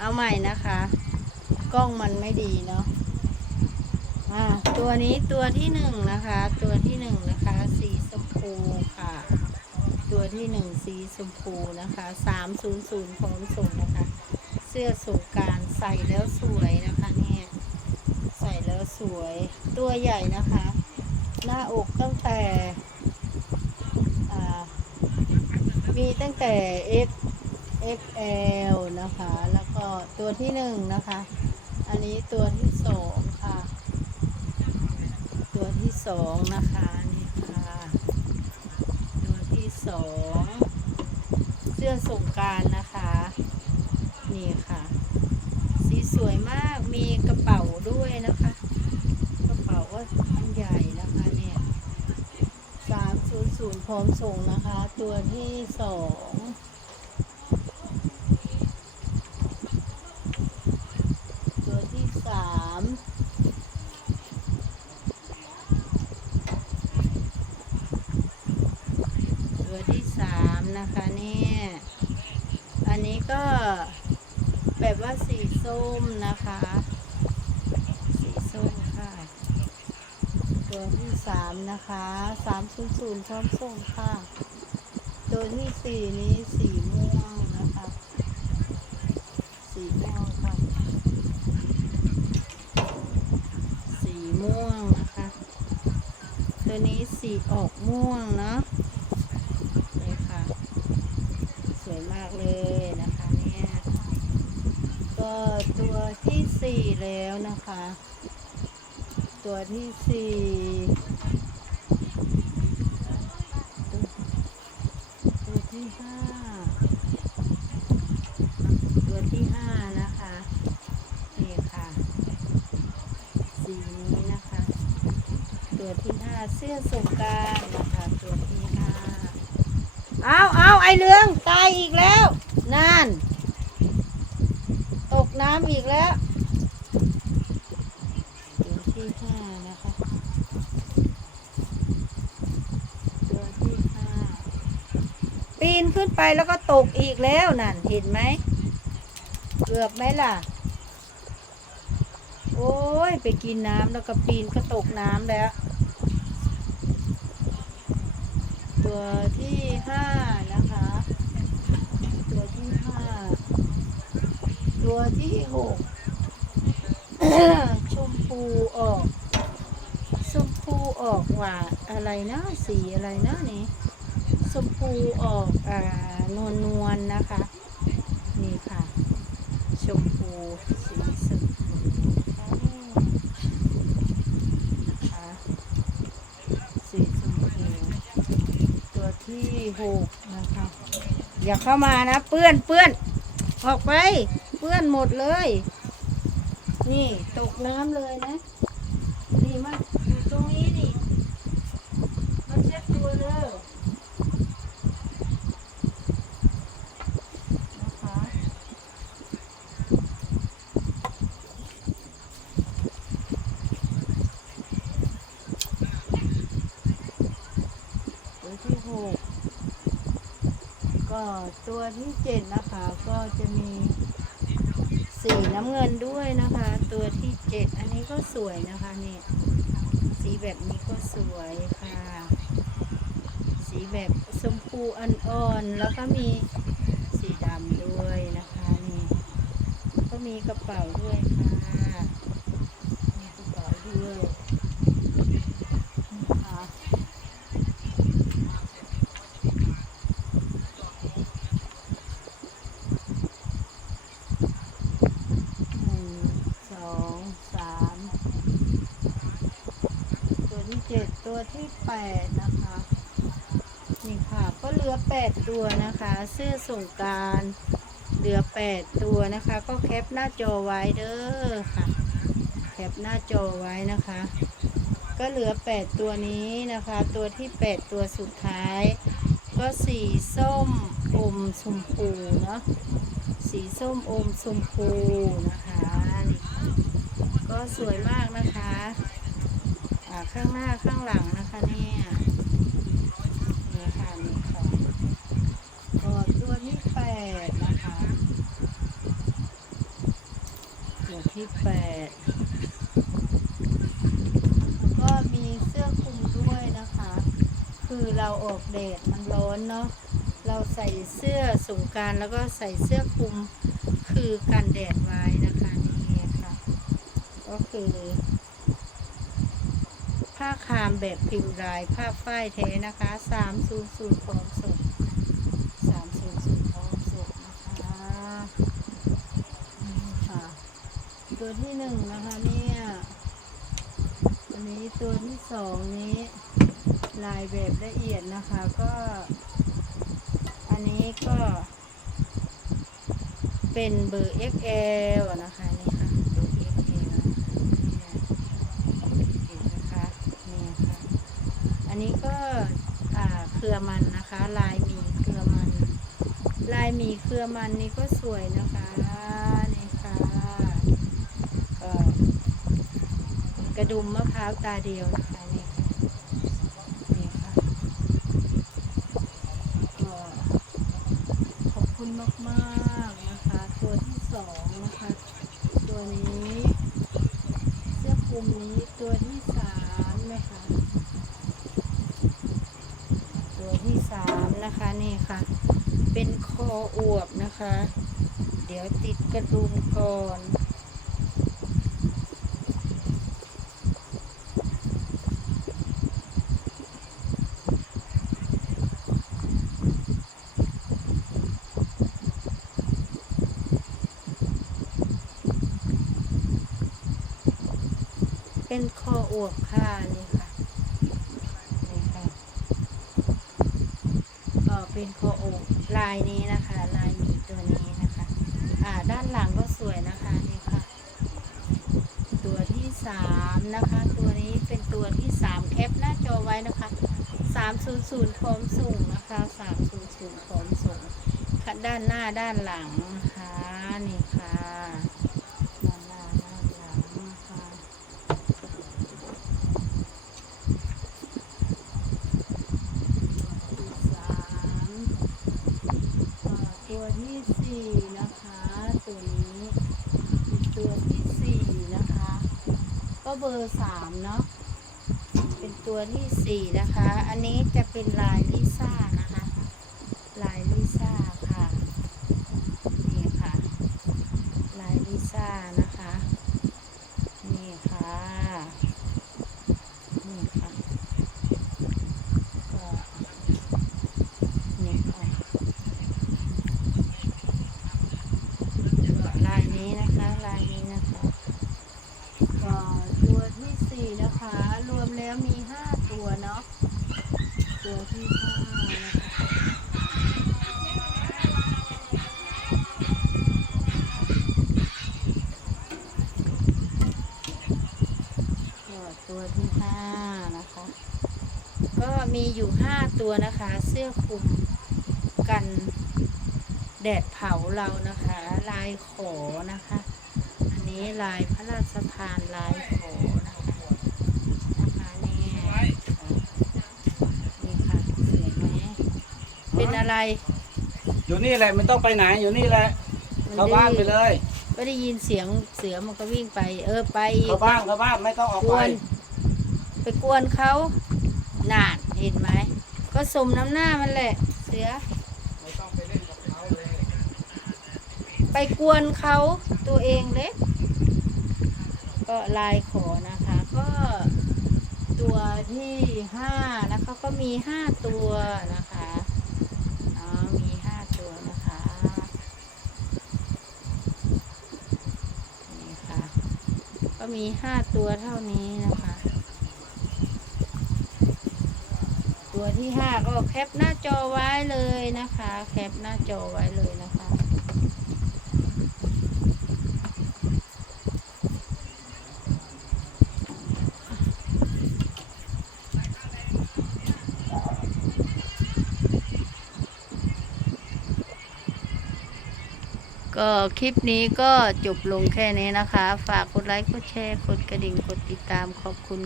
เอาใหม่นะคะ กล้องมันไม่ดีเนาะอ่าตัวนี้ตัวที่หนึ่งนะคะ ตัวที่หนึ่งนะคะ สีชมพูค่ะ ตัวที่หนึ่งสีชมพูนะคะสามศูนย์ศูนย์พร้อมส่งนะคะ เสื้อสงการใส่แล้วสวยนะคะเนี่ยใส่แล้วสวย ตัวใหญ่นะคะ หน้าอกตั้งแต่มีตั้งแต่ X XL นะคะ แล้วก็ตัวที่หนึ่งนะคะ อันนี้ตัวที่สองค่ะ ตัวที่สองนะคะนี่ค่ะ ตัวที่สองเสื้อสงการนะคะ นี่ค่ะ สีสวยมาก มีกระเป๋าด้วยนะคะ กระเป๋าก็อันใหญ่นะคะเนี่ยสามศูนย์ศูนย์พร้อมส่งนะคะ ตัวที่สองตัวที่สามตัวที่สาม นะคะเนี่ย อันนี้ก็แบบว่าสีส้มนะคะ สีส้มค่ะ ตัวที่สามนะคะสามศูนย์ศูนย์พร้อมส่งค่ะ ตัวที่สี่นี้สีม่วงนะคะ สีม่วงค่ะ สีม่วงนะคะ ตัวนี้สีออกม่วงเนาะนี่ค่ะ สวยมากเลยนะคะเนี่ย ก็ตัวที่สี่ แล้วนะคะ ตัวที่สี่ตัวที่ห้าตัวที่ห้านะคะนี่ค่ะ สีนี้นะคะ ตัวที่ห้าเสื้อสงการนะคะ ตัวที่ห้าเอาเอาไอเรืองตายอีกแล้วนั่น ตกน้ำอีกแล้ว ที่ห้านะคะ ตัวที่ห้าปีนขึ้นไปแล้วก็ตกอีกแล้วนั่นเห็นไหม เกือบไหมล่ะ โอ้ยไปกินน้ำแล้วก็ปีนก็ตกน้ำแล้ว ตัวที่ห้านะคะ ตัวที่ห้าตัวที่หก ออกชมพูออกหว่าอะไรนะสีอะไรนะนี่ชมพูออกอ่านวลนวลๆนะคะ นี่ค่ะชมพูสีชมพูนะคะสีชมพูตัวที่หกนะคะอย่าเข้ามานะเปื้อนเปื้อนออกไปเปื้อนหมดเลย นี่ตกน้ำเลยนะนี่มาอยู่ตรงนี้นี่มาเช็ดตัวเด้อนะคะตัวที่หกก็ตัวที่เจ็ดนะคะก็จะมี สีน้ำเงินด้วยนะคะ ตัวที่เจ็ดอันนี้ก็สวยนะคะเนี่ยสีแบบนี้ก็สวยค่ะ สีแบบชมพูอ่อนๆแล้วก็มีสีดำด้วยนะคะนี่ก็มีกระเป๋าด้วยค่ะมีกระเป๋าด้วยนะคะ หนึ่งสองสามตัวที่เจ็ด ตัวที่แปดนะคะนี่ค่ะก็เหลือแปดตัวนะคะเสื้อสงการเหลือแปดตัวนะคะ ก็แคปหน้าจอไว้เด้อค่ะ แคปหน้าจอไว้นะคะ ก็เหลือแปดตัวนี้นะคะ ตัวที่แปดตัวสุดท้าย ก็สีส้มอมชมพูเนาะสีส้มอมชมพูนะคะ ก็สวยมากนะคะ ข้างหน้าข้างหลังนะคะเนี่ยนี่ค่ะนี่ค่ะก็ตัวที่แปดนะคะที่แปดแล้วก็มีเสื้อคลุมด้วยนะคะ คือเราออกแดดมันร้อนเนาะเราใส่เสื้อสงการแล้วก็ใส่เสื้อคลุมคือกันแดดไว้นะคะนี่ค่ะ ก็คือ ผ้าคามแบบพิมพ์ลายผ้าฝ้ายแท้นะคะสามศูนย์ศูนย์พร้อมส่งสามศูนย์ศูนย์พร้อมส่งนะคะนี่ค่ะตัวที่หนึ่งนะคะเนี่ยอันนี้ตัวที่สองนี้ ลายแบบละเอียดนะคะก็ อันนี้ก็ เป็นเบอร์ XL นะคะนี่ค่ะเบอร์ XL เนี่ยเห็นนะคะนี่ค่ะ อั นี้ก็เครือมันนะคะ ลายมีเครือมัน ลายมีเครือมันนี่ก็สวยนะคะนี่ค่ะก็กระดุมมะพร้าวตาเดียวนะคะนี่ค่ะนี่ค่ะก็ขอบคุณมากๆนะคะ ตัวที่สองนะคะ ตัวนี้ เสื้อคลุมนี้ตัวที่สามนะคะ ตัวที่สาม นี่ค่ะ เป็นคออวบนะคะ เดี๋ยวติดกระดุมก่อนเป็นคออวบค่ะนี่ค่ะก็ เป็นคออกลายนี้นะคะ ลายหมีตัวนี้นะคะ อ่าด้านหลังก็สวยนะคะนี่ค่ะ ตัวที่สามนะคะ ตัวนี้เป็นตัวที่สามแคปหน้าจอไว้นะคะสามศูนย์ศูนย์พร้อมส่งนะคะสามศูนย์ศูนย์พร้อมส่งด้านหน้าด้านหลังนะคะนี่ค่ะด้านหน้าด้านหลังนะคะ ที่สามเอ่อ ตัวที่สี่นะคะ ตัวนี้เป็นตัวที่สี่นะคะ ก็เบอร์สามเนาะเป็นตัวที่สี่นะคะ อันนี้จะเป็นลายลิซ่านะคะ ลายลิซ่าค่ะ นี่ค่ะ ลายลิซ่านะคะ นี่ค่ะ นี่ค่ะ ก็นี่ค่ะก็ลายนี้นะคะ ลายนี้นะคะก็ตัวที่สี่นะคะ รวมแล้วมีห้าตัวเนาะ ตัวที่ห้านะคะ ก็มีอยู่ห้าตัวนะคะ เสื้อคลุมกันแดดเผาเรานะคะ ลายขอนะคะ อันนี้ลายพระราชทานลายขอนะคะนะคะนี่นี่ค่ะสวยไหมเป็น อะไร อยู่นี่แหละไม่ต้องไปไหนอยู่นี่แหละมัเข้าบ้านไปเลยก็ได้ยินเสียงเสือมันก็วิ่งไป เออไปอีกเข้าบ้านเข้าบ้านไม่ต้องออกกไปวนไปกวนเขานานเห็นไหมก็สมน้ำหน้ามันแหละ เสือ ไม่ต้องไปเล่นกับเขาเลยไปกวนเขาตัวเองเล็กก็ลายขอนะคะ ก็ตัวที่ห้านะคะก็มีห้าตัวนะคะอ๋อมีห้าตัวนะคะนี่ค่ะ ก็มีห้าตัวเท่านี้นะคะ ตัวที่ห้าก็แคปหน้าจอไว้เลยนะคะ แคปหน้าจอไว้เลยนะคะ ก็คลิปนี้ก็จบลงแค่นี้นะคะ ฝากกดไลค์กดแชร์กดกระดิ่งกดติดตามขอบคุณ